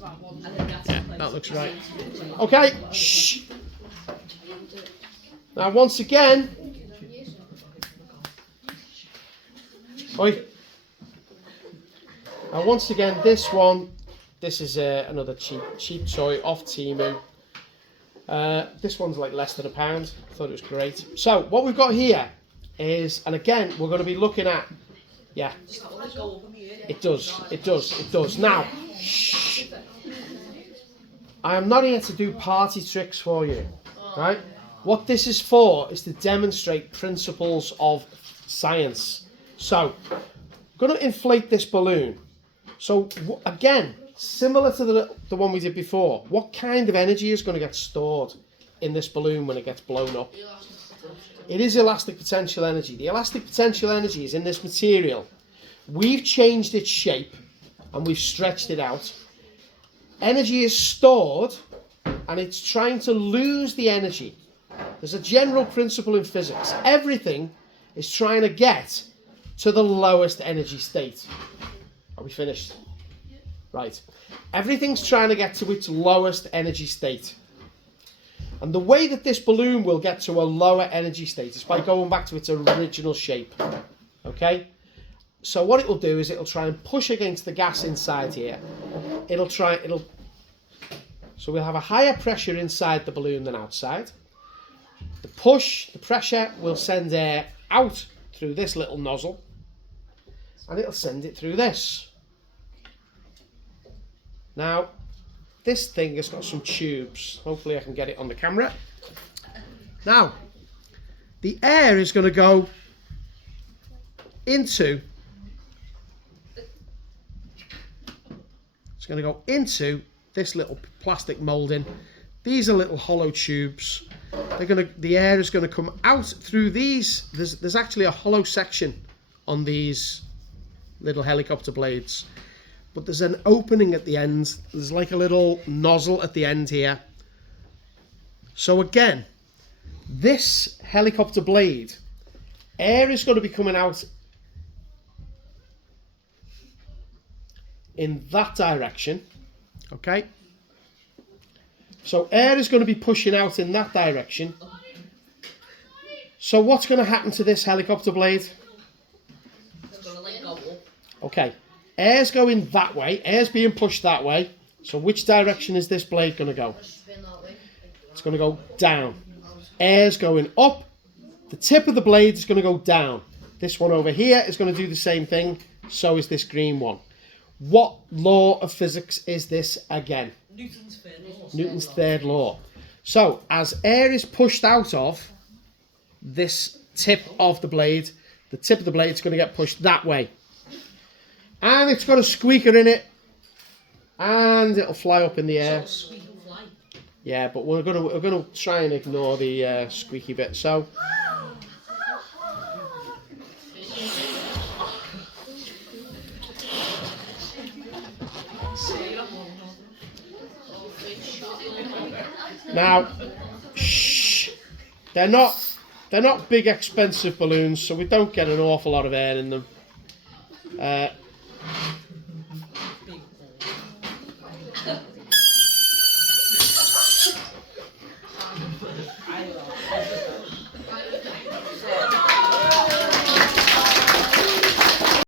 Yeah, that looks right. Okay. Shh. Now, once again, oi. Now, once again, this one, this is another cheap toy off Temu. This one's like less than £1. I thought it was great. So, what we've got here is, and again, we're going to be looking at, yeah, it does. Now, shh. I am not here to do party tricks for you, right? What this is for is to demonstrate principles of science. So, I'm going to inflate this balloon. So, again, similar to the one we did before, what kind of energy is going to get stored in this balloon when it gets blown up? It is elastic potential energy. The elastic potential energy is in this material. We've changed its shape and we've stretched it out. Energy is stored and it's trying to lose the energy. There's a general principle in physics. Everything is trying to get to the lowest energy state. Are we finished? Right. Everything's trying to get to its lowest energy state. And the way that this balloon will get to a lower energy state is by going back to its original shape. Okay? So what it will do is it'll try and push against the gas inside here. So we'll have a higher pressure inside the balloon than outside. The pressure will send air out through this little nozzle. And it'll send it through this. Now, this thing has got some tubes. Hopefully I can get it on the camera. Now, the air is going to go into... It's going to go into this little plastic moulding. These are little hollow tubes. The air is going to come out through these. There's actually a hollow section on these little helicopter blades. But there's an opening at the end. There's like a little nozzle at the end here. So again, this helicopter blade, air is going to be coming out in that direction. Okay? So air is going to be pushing out in that direction. So what's going to happen to this helicopter blade? It's going to let go up. Okay. Air's going that way. Air's being pushed that way. So which direction is this blade going to go? It's going to go down. Air's going up. The tip of the blade is going to go down. This one over here is going to do the same thing. So is this green one. What law of physics is this again? Newton's third law. Newton's third law. So as air is pushed out of this tip of the blade, the tip of the blade is going to get pushed that way. And it's got a squeaker in it, and it'll fly up in the air. Yeah, but we're gonna try and ignore the squeaky bit. So now, shh, they're not big expensive balloons, so we don't get an awful lot of air in them.